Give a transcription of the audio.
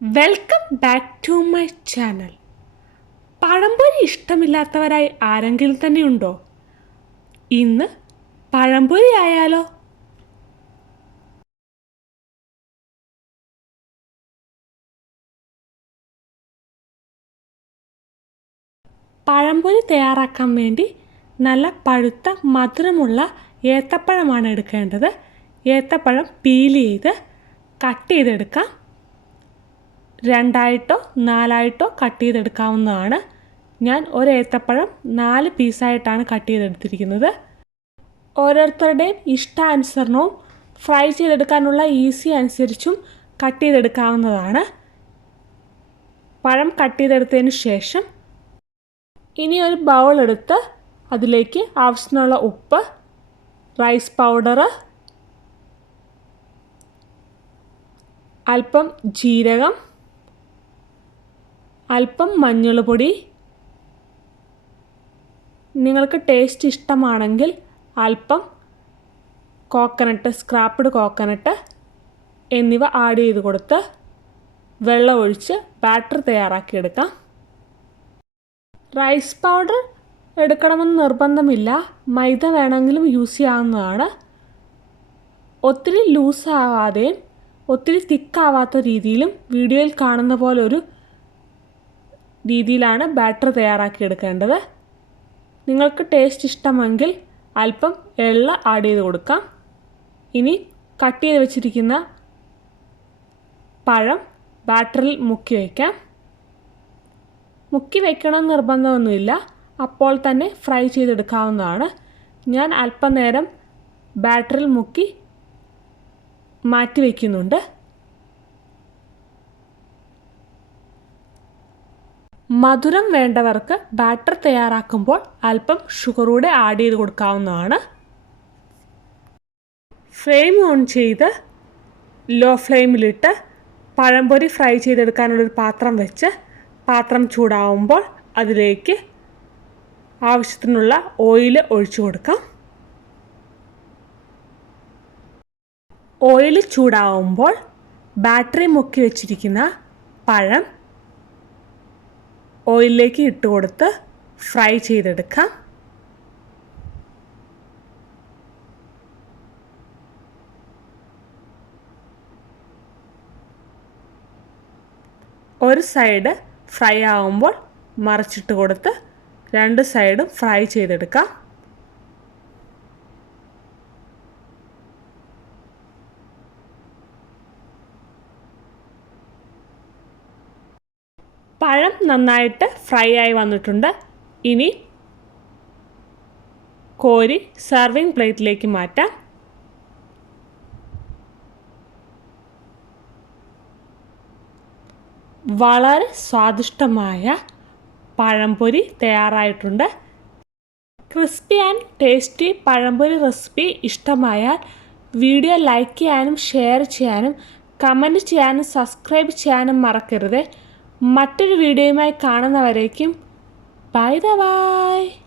Welcome back to my channel pazhampori ഇഷ്ടമില്ലാത്തവരായി ആരെങ്കിലും തന്നെ ഉണ്ടോ? ഇന്ന് പഴംപൊരി ആയാലോ? പഴംപൊരി തയ്യാറാക്കാൻ വേണ്ടി നല്ല പഴുത്ത മധുരമുള്ള ഏത്തപ്പഴമാണ് എടുക്കേണ്ടത്. ഏത്തപ്പഴം പീൽ ചെയ്ത് കട്ട് ചെയ്തെടുക്കാം. രണ്ടായിട്ടോ നാലായിട്ടോ കട്ട് ചെയ്തെടുക്കാവുന്നതാണ്. ഞാൻ ഒരു ഏത്തപ്പഴം നാല് പീസായിട്ടാണ് കട്ട് ചെയ്തെടുത്തിരിക്കുന്നത്. ഓരോരുത്തരുടെയും ഇഷ്ടാനുസരണവും ഫ്രൈ ചെയ്തെടുക്കാനുള്ള ഈസി അനുസരിച്ചും കട്ട് ചെയ്തെടുക്കാവുന്നതാണ്. പഴം കട്ട് ചെയ്തെടുത്തതിന് ശേഷം ഇനി ഒരു ബൗൾ എടുത്ത് അതിലേക്ക് ആവശ്യത്തിനുള്ള ഉപ്പ് റൈസ് പൗഡർ അല്പം ജീരകം അല്പം മഞ്ഞൾ പൊടി നിങ്ങൾക്ക് ടേസ്റ്റ് ഇഷ്ടമാണെങ്കിൽ അല്പം കോക്കനട്ട് സ്ക്രാപ്പ്ഡ് കോക്കനട്ട് എന്നിവ ആഡ് ചെയ്ത് കൊടുത്ത് വെള്ളമൊഴിച്ച് ബാറ്റർ തയ്യാറാക്കിയെടുക്കാം റൈസ് പൗഡർ എടുക്കണമെന്ന് നിർബന്ധമില്ല. മൈദ വേണമെങ്കിലും യൂസ് ചെയ്യാവുന്നതാണ്. ഒത്തിരി ലൂസ് ആവാതെയും ഒത്തിരി തിക്കാവാത്ത രീതിയിലും വീഡിയോയിൽ കാണുന്ന പോലെ ഒരു രീതിയിലാണ് ബാറ്റർ തയ്യാറാക്കിയെടുക്കേണ്ടത് നിങ്ങൾക്ക് ടേസ്റ്റ് ഇഷ്ടമെങ്കിൽ അല്പം എള്ള ആഡ് ചെയ്ത് കൊടുക്കാം. ഇനി കട്ട് ചെയ്ത് വെച്ചിരിക്കുന്ന പഴം ബാറ്ററിൽ മുക്കി വയ്ക്കാം മുക്കി വയ്ക്കണമെന്ന് നിർബന്ധമൊന്നുമില്ല. അപ്പോൾ തന്നെ ഫ്രൈ ചെയ്തെടുക്കാവുന്നതാണ്. ഞാൻ അല്പനേരം ബാറ്ററിൽ മുക്കി മാറ്റി വയ്ക്കുന്നുണ്ട് മധുരം വേണ്ടവർക്ക് ബാറ്റർ തയ്യാറാക്കുമ്പോൾ അല്പം ഷുഗറൂടെ ആഡ് ചെയ്ത് കൊടുക്കാവുന്നതാണ്. ഫ്ലെയിം ഓൺ ചെയ്ത് ലോ ഫ്ലെയിമിലിട്ട് പഴംപൊരി ഫ്രൈ ചെയ്തെടുക്കാനുള്ളൊരു പാത്രം വെച്ച് പാത്രം ചൂടാവുമ്പോൾ അതിലേക്ക് ആവശ്യത്തിനുള്ള ഓയിൽ ഒഴിച്ചു കൊടുക്കാം. ഓയിൽ ചൂടാവുമ്പോൾ ബാറ്ററി മുക്കി വെച്ചിരിക്കുന്ന പഴം ഓയിലിലേക്ക് ഇട്ട് കൊടുത്ത് ഫ്രൈ ചെയ്തെടുക്കാം. ഒരു സൈഡ് ഫ്രൈ ആവുമ്പോൾ മറിച്ചിട്ട് കൊടുത്ത് രണ്ട് സൈഡും ഫ്രൈ ചെയ്തെടുക്കാം. പഴം നന്നായിട്ട് ഫ്രൈ ആയി വന്നിട്ടുണ്ട്. ഇനി കോരി സർവിങ് പ്ലേറ്റിലേക്ക് മാറ്റാം. വളരെ സ്വാദിഷ്ടമായ പഴംപൊരി തയ്യാറായിട്ടുണ്ട്. Crispy and tasty pazhampori recipe ഇഷ്ടമായാൽ വീഡിയോ ലൈക്ക് ചെയ്യാനും ഷെയർ ചെയ്യാനും കമന്റ് ചെയ്യാനും സബ്സ്ക്രൈബ് ചെയ്യാനും മറക്കരുത്. മറ്റൊരു വീഡിയോയുമായി കാണുന്നവരേക്കും ബൈ ദ ബൈ.